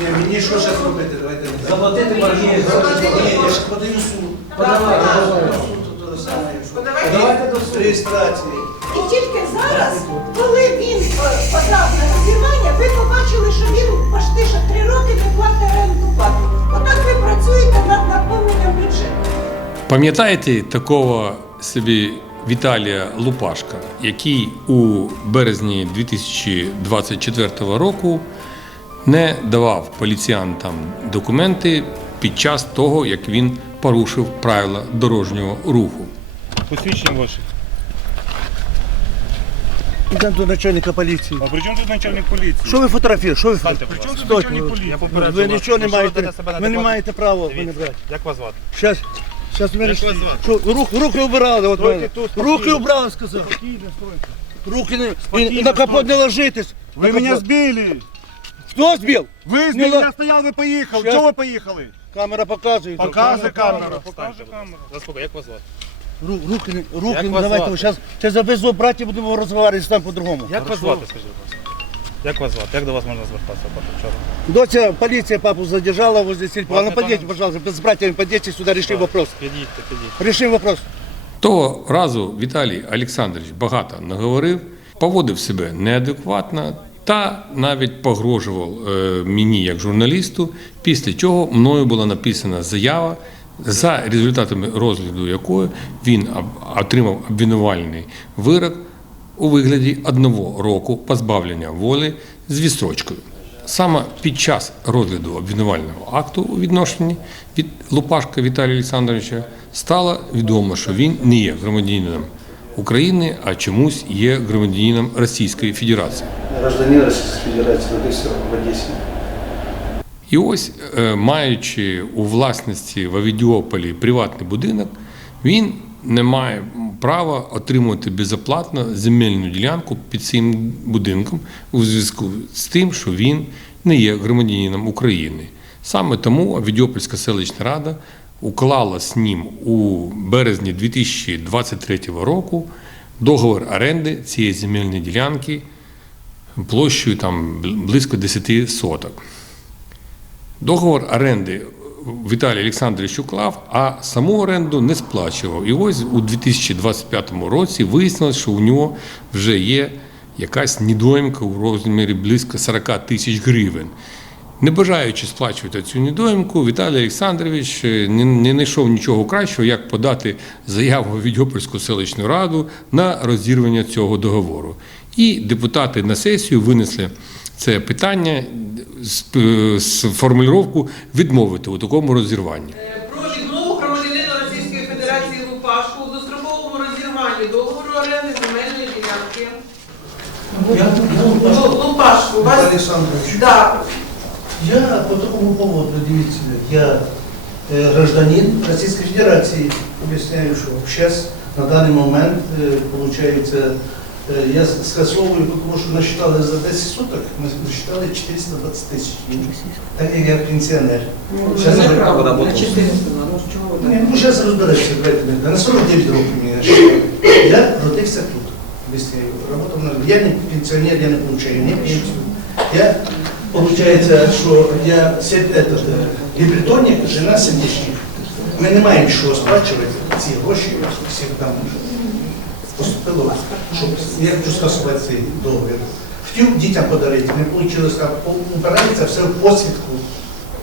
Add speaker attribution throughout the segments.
Speaker 1: Ні, мені що зараз робити? Давайте.
Speaker 2: Заплатити борги.
Speaker 1: Ні, я ж подаю суд.
Speaker 2: Подавай, подавай.
Speaker 1: Суд то саме, що
Speaker 2: Давайте до суду.
Speaker 1: реєстрації.
Speaker 3: І тільки зараз, коли він е, подав на розірвання, ви побачили, що він почти що три роки не платить оренду плату. Отак ви працюєте над наповненням бюджету.
Speaker 4: Пам'ятаєте такого собі Віталія Лупашка, який у березні 2024 року не давав поліціянтам документи під час того, як він порушив правила дорожнього руху.
Speaker 5: Посвідчення ваше.
Speaker 6: Йдемо до начальника поліції.
Speaker 5: А при чому тут начальник поліції?
Speaker 6: Що ви фотографуєте? Що ви
Speaker 5: При чому тут
Speaker 6: Стойте.
Speaker 5: начальник поліції?
Speaker 6: Ви нічого не маєте, ви не маєте права мене брати.
Speaker 5: Як вас звати?
Speaker 6: Щас, щас мене...
Speaker 5: Вас звати?
Speaker 6: Що, руки, руки убирали от
Speaker 5: Стойте
Speaker 6: мене.
Speaker 5: тут, спокійно.
Speaker 6: Руки убрали, сказав. Руки не... І,
Speaker 5: Спокійно,
Speaker 6: на капот не ложитесь.
Speaker 5: Ви
Speaker 6: На
Speaker 5: мене
Speaker 6: капот.
Speaker 5: збили!
Speaker 6: Хто збив?
Speaker 5: Ви з
Speaker 6: Не
Speaker 5: стояли, ви поїхали.
Speaker 6: Щас.
Speaker 5: Чого ви поїхали?
Speaker 6: Камера показує.
Speaker 5: Покаже камера.
Speaker 7: Покаже камеру. Заслухай, як вас звати?
Speaker 6: Ру- Руки, не- руки,
Speaker 7: Як
Speaker 6: не
Speaker 7: вас
Speaker 6: давайте.
Speaker 7: звати?
Speaker 6: Зараз ще завезу браті, будемо розмовляти там по-другому.
Speaker 7: Як вас звати, будь ласка? Як вас звати? Як до вас можна звертатися? Пане
Speaker 6: Доця, полиция папу задержала возле сельпо.
Speaker 7: Вас
Speaker 6: Ну,
Speaker 7: не
Speaker 6: подъедьте,
Speaker 7: там-
Speaker 6: пожалуйста, с братьями подъедьте сюда, решим вопрос.
Speaker 7: Підійдьте, підійдьте.
Speaker 6: Решим вопрос.
Speaker 4: Того разу Віталій Олександрович багато наговорив, поводив себе неадекватно та навіть погрожував е, мені як журналісту, після чого мною була написана заява, за результатами розгляду якої він отримав обвинувальний вирок у вигляді одного року позбавлення волі з відстрочкою. Саме під час розгляду обвинувального акту у відношенні від Лупашка Віталія Олександровича стало відомо, що він не є громадянином України, а чомусь є громадянином Російської Федерації.
Speaker 1: Гражданин Російської Федерації родився в Одесі.
Speaker 4: І ось, е, маючи у власності в Авідіополі приватний будинок, він не має права отримувати безоплатно земельну ділянку під цим будинком у зв'язку з тим, що він не є громадянином України. Саме тому Авідіопольська селищна рада уклала з ним у березні 2023 року договір оренди цієї земельної ділянки площею там близько 10 соток. Договор оренди Віталій Олександрович уклав, а саму оренду не сплачував. І ось у 2025 році вияснилось, що у нього вже є якась недоїмка у розмірі близько 40 тисяч гривень. Не бажаючи сплачувати цю недоїмку, Віталій Олександрович е, не, не знайшов нічого кращого, як подати заяву в Відьопольську селищну раду на розірвання цього договору. І депутати на сесію винесли це питання з, е, з формулювання відмовити у такому розірванні.
Speaker 8: Про відмову громадянина Російської Федерації Лупашку у достроковому розірванні договору оренди земельної ділянки. Лупашку, у вас...
Speaker 1: Віталій Олександрович.
Speaker 6: Я по такому поводу, дивіться, я э, гражданин Российской Федерации.
Speaker 1: Об'ясняю, що зараз на даний момент, е, виходить, е, я скасовую, тому що насчитали за 10 суток, ми насчитали 420 тисяч. Так як я пенсіонер. Я- ну зараз розберемося, давайте ми. На 49 років мені насчитали. Я родився тут. На... Я не пенсіонер, я не получаю ні пенсію. Я, виходить, що я е, жена сім'ячник. Ми не маємо що сплачувати ці гроші, всіх там поступило, щоб я хочу скасувати цей договір. Хотів дітям подарити, не вийшло, а упирається все в посвідку,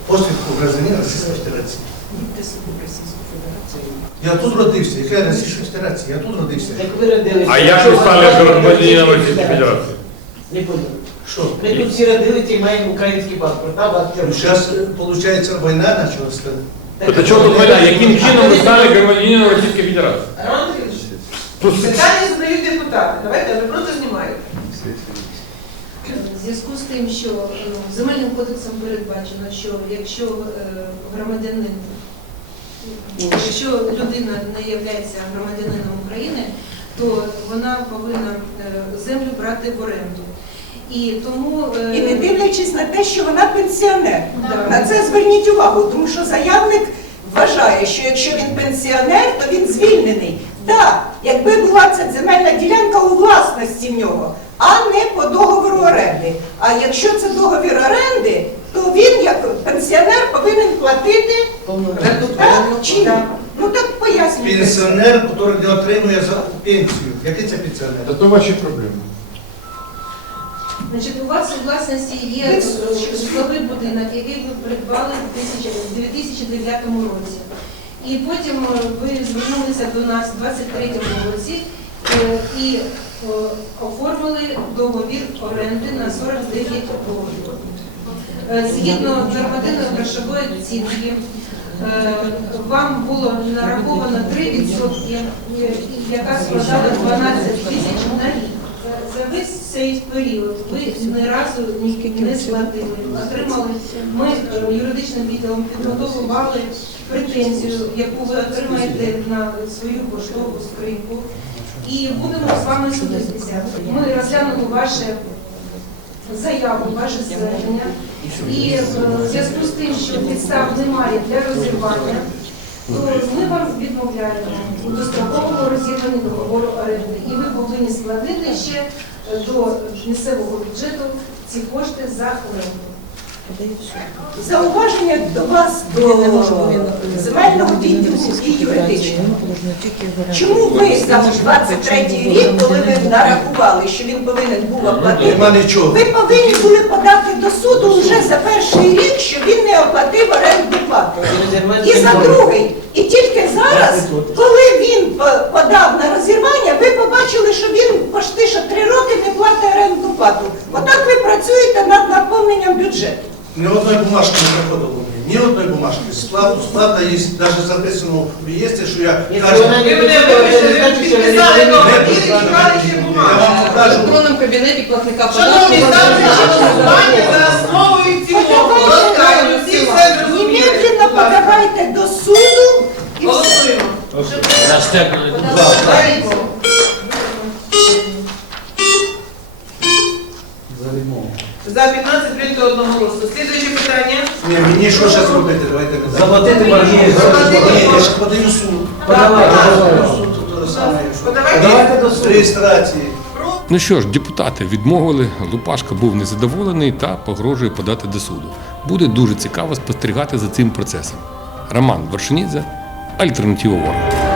Speaker 1: посвідку гражданина Російської Федерації. Я тут родився, яка Російська Федерація, я тут родився.
Speaker 4: А як ви стали громадянином Російської Федерації?
Speaker 2: Не понял.
Speaker 1: Що?
Speaker 2: Ми тут всі родилися і маємо український паспорт, а вас чому?
Speaker 1: Зараз, виходить, війна почалася.
Speaker 4: Та чого тут війна? Яким чином ви стали громадянином Російської Федерації?
Speaker 8: Роман Андрійович, питання задають депутати. Давайте, ви просто знімаєте.
Speaker 9: В зв'язку з тим, що ну, земельним кодексом передбачено, що якщо е, громадянин, якщо людина не є громадянином України, то вона повинна е, землю брати в оренду. І тому е,
Speaker 3: І не дивлячись на те, що вона пенсіонер.
Speaker 9: Да.
Speaker 3: На це зверніть увагу, тому що заявник вважає, що якщо він пенсіонер, то він звільнений. Так, якби була ця земельна ділянка у власності в нього, а не по договору оренди. А якщо це договір оренди, то він, як
Speaker 2: Оренду
Speaker 3: Так
Speaker 2: оренду,
Speaker 3: чи ні? Ну так пояснюйте.
Speaker 1: Пенсіонер, який не отримує за пенсію. Який це пенсіонер?
Speaker 10: Та то ваші проблеми.
Speaker 9: Значить, у вас у власності є е, житловий будинок, який ви придбали в 2009 році. І потім е, ви звернулися до нас у 2023 році е, і е, оформили договір оренди на 49 років. Е, Згідно нормативної грошової оцінки, е, вам було нараховано 3%, е, яка складала 12 тисяч на рік. За- весь цей період ви ні разу не сплатили. Отримали ми е, юридичним відділом підготовували претензію, яку ви отримаєте на свою поштову скриньку. І будемо з вами судитися. Ми розглянули ваше заяву, ваше звернення. І е, в зв'язку з тим, що підстав немає для розірвання, ми вам відмовляємо у достроковому розірванні договору оренди. І ви повинні сплатити ще е, до місцевого бюджету ці кошти за оренду.
Speaker 3: Зауваження до вас до земельного відділу і юридичного. Чому ви за 23 рік, коли ви нарахували, що він повинен був оплатити,
Speaker 1: Нема нічого.
Speaker 3: ви повинні були подати до суду вже за перший рік, що він не оплатив оренду плату. І за другий. І тільки зараз, коли він по- подав на розірвання, ви побачили, що він почти що три роки не платить оренду плату. Отак ви працюєте над наповненням бюджету.
Speaker 1: Ні одної бумажки не приходило мені. Ні одної бумажки. Сплату, сплата є навіть записано в реєстрі, що я
Speaker 2: Якщо вона
Speaker 8: Ви
Speaker 2: не підписує,
Speaker 8: вибачте,
Speaker 2: значить, що не
Speaker 8: підписали і чекали ще
Speaker 1: Я
Speaker 8: бумагу.
Speaker 1: вам
Speaker 11: В
Speaker 1: покажу.
Speaker 11: електронному кабінеті платника
Speaker 8: Шановні, ставте голосування за основу і в цілому. Розкажу, всі все зрозуміли.
Speaker 3: Немедленно подавайте до суду і все.
Speaker 8: Голосуємо. За одноголосно. Слідуюче питання.
Speaker 1: Ні, мені що зараз робити? Давайте казати.
Speaker 2: Заплатити борги.
Speaker 8: Заплатити
Speaker 1: Ні, я ж подаю суд.
Speaker 2: Подавайте.
Speaker 8: Подавайте.
Speaker 2: Давайте до суду.
Speaker 1: Реєстрації.
Speaker 4: Ну що ж, депутати відмовили. Лупашка був незадоволений та погрожує подати до суду. Буде дуже цікаво спостерігати за цим процесом. Роман Вершинідзе, Альтернатива Ворог.